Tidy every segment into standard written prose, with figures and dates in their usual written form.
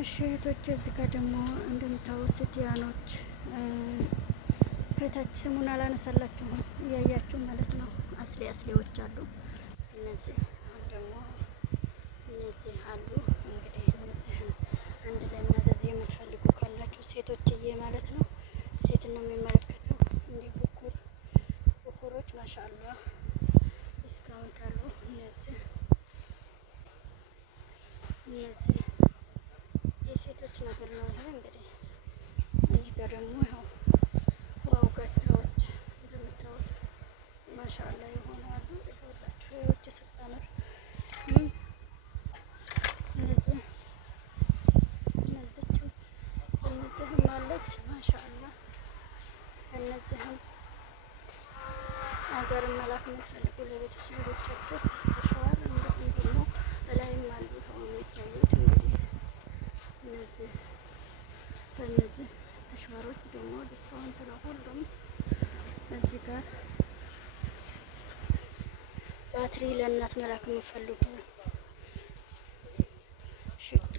እሺ እህቶቼ እዚህ ጋር ደግሞ እንደምታዩት ስቲያኖች ከታች ስሙን አላነሳላችሁም እያያችሁ ማለት ነው። አስሌዎች አሉ። እነዚህ ደግሞ እነዚህ አሉ። እንግዲህ እነዚህን አንድ ላይ ማዘዝ የምትፈልጉ ካላችሁ ሴቶችዬ ማለት ነው። ሴት ነው የሚመለከተው። እንዲህ ብኩሮች ማሻአላ ዲስካውንት አሉ። እነዚህ የሴቶች ነገር ነው። ይሄ እንግዲህ እዚህ ጋር ደግሞ ያው ዋው ጋቻዎች እንደምታዩት ማሻአላ የሆኑ አሉ። ይኸውላችሁ የውጭ ስታምር እነዚህም አለች ማሻአላ። እነዚህም ሀገር መላክ የምትፈልጉ ለቤተሰቦቻችሁ ተሸዋር እንዲሁም ደግሞ እላይም አሉ የሚታዩት እንግዲህ በእነዚህ ተሽዋሮች ደግሞ ዲስካውንት ነው ሁሉም። እዚህ ጋር ባትሪ ለእናት መላክ የምትፈልጉ ሽቶ፣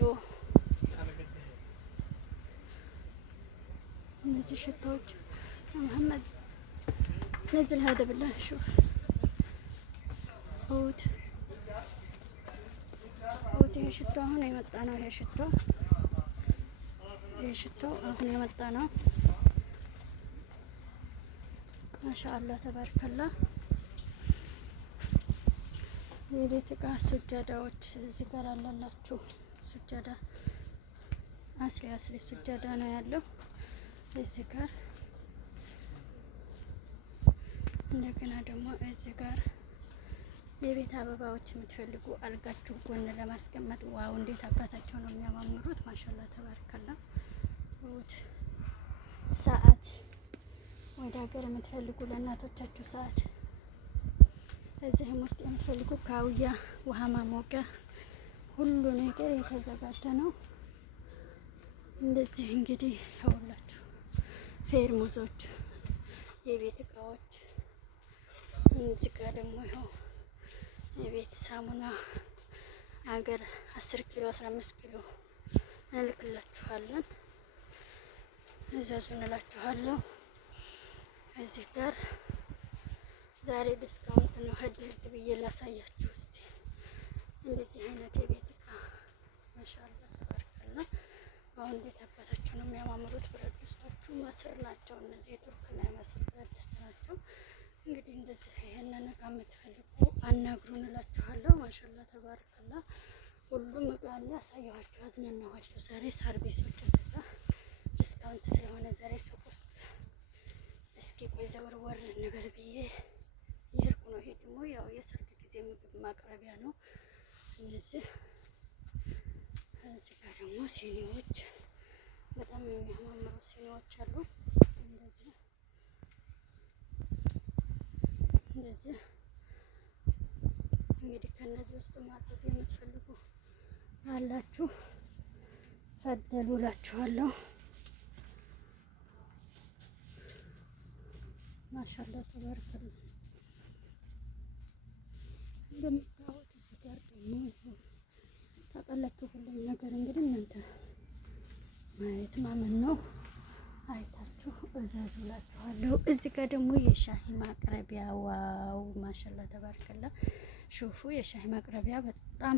እነዚህ ሽቶዎች መሐመድ ነዝል ሀደ ብላህ ሹፍ ኡት ይሄ ሽቶ አሁን የመጣ ነው። ይሄ ሽቶ አሁን የመጣ ነው። ማሻአላ ተባርከላ። የቤት እቃ ሱጃዳዎች እዚህ ጋር አላላችሁ። ሱጃዳ አስሊ ሱጃዳ ነው ያለው እዚህ ጋር። እንደገና ደግሞ እዚህ ጋር የቤት አበባዎች የምትፈልጉ አልጋችሁ ጎን ለማስቀመጥ ዋው እንዴት አባታቸው ነው የሚያማምሩት። ማሻአላ ተባርከላ። ሰዓት ወደ ሀገር የምትፈልጉ ለእናቶቻችሁ ሰዓት እዚህም ውስጥ የምትፈልጉ ካውያ ውሃ ማሞቂያ ሁሉ ነገር የተዘጋጀ ነው። እንደዚህ እንግዲህ ያውላችሁ ፌርሙዞች፣ የቤት እቃዎች እዚህ ጋር ደግሞ ይኸው የቤት ሳሙና ሀገር 10 ኪሎ 15 ኪሎ እንልክላችኋለን። እዛዙ እንላችኋለሁ። እዚህ ጋር ዛሬ ዲስካውንት ነው። ሄድ ብዬ ላሳያችሁ እስቲ። እንደዚህ አይነት የቤት እቃ ማሻአላ ተባረከላ። አሁን እንዴት አባታችሁ ነው የሚያማምሩት። ብረት ድስቶቹ መስር ናቸው። እነዚህ የቱርክና የመስር ብረት ድስት ናቸው። እንግዲህ እንደዚህ ይሄንን እቃ የምትፈልጉ አናግሩን እላችኋለሁ። ማሻአላ ተባረከላ። ሁሉም እቃ አለ። ያሳየኋችሁ አዝናናኋችሁ። ዛሬ ሰርቪሶች እዚጋ ዲስካውንት ስለሆነ ዛሬ ሱቅ ውስጥ እስኪ ቆይ ዘወርወር እንበል ብዬ ይሄርኩ ነው። ይሄ ደግሞ ያው የሰርግ ጊዜ ምግብ ማቅረቢያ ነው። እዚህ ጋር ደግሞ ሲኒዎች በጣም የሚያማምሩ ሲኒዎች አሉ። እንደዚህ እንግዲህ ከነዚህ ውስጥ ማዘዝ የምትፈልጉ አላችሁ ፈደሉ እላችኋለሁ። ማሻአላ ተባረከ። እንደምታዩት እዚህ ጋር ደግሞ ታውቃላችሁ ሁሉም ነገር እንግዲህ እናንተ ማየት ማመን ነው። አይታችሁ እዘዙ እላችኋለሁ። እዚህ ጋር ደግሞ የሻሂ ማቅረቢያ ዋው ማሻአላ ተባረከላ። ሹፉ የሻሂ ማቅረቢያ በጣም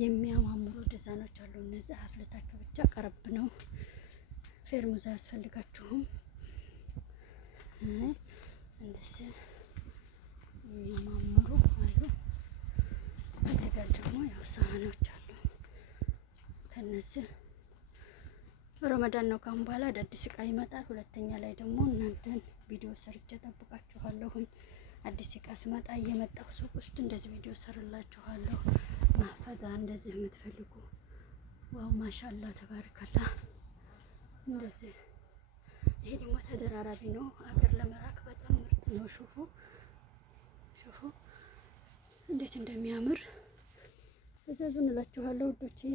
የሚያማምሩ ዲዛይኖች አሉ። እነዚህ አፍልታችሁ ብቻ ቀረብ ነው። ፌርሙዝ አያስፈልጋችሁም። እንደዚህ የሚያማምሩ አሉ። እዚህ ጋር ደግሞ ያው ሳህኖች አሉ። ከነዚህ ረመዳን ነው ካሁን በኋላ አዳዲስ እቃ ይመጣል። ሁለተኛ ላይ ደግሞ እናንተን ቪዲዮ ሰርቼ ጠብቃችኋለሁኝ። አዲስ እቃ ስመጣ እየመጣሁ ሱቅ ውስጥ እንደዚህ ቪዲዮ ሰርላችኋለሁ። ማፈጋ እንደዚህ የምትፈልጉ ዋው ማሻአላ ተባረከላ። እንደዚህ ይሄ ደግሞ ተደራራቢ ነው። አገር ለመላክ በጣም ምርጥ ነው። ሹፉ እንዴት እንደሚያምር እዘዙ እንላችኋለሁ ውዶችዬ።